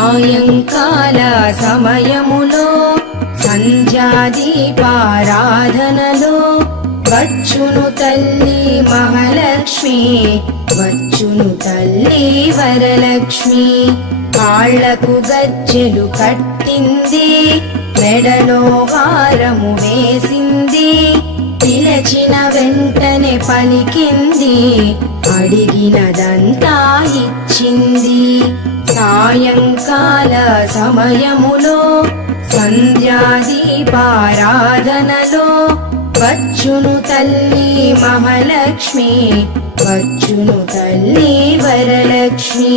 సాయంకాల సమయములో సంధ్యాదీపారాధనలో వచ్చును తల్లి మహాలక్ష్మి, వచ్చును తల్లి వరలక్ష్మి. కాళ్లకు గజ్జెలు కట్టింది, మెడలో హారము వేసింది, పిలచిన వెంటనే పలికింది, అడిగినదంతా ఇచ్చింది. సాయంకాల సమయములో సంధ్యాదీపారాధనలో వచ్చును తల్లి మహాలక్ష్మి, వచ్చును తల్లి వరలక్ష్మి.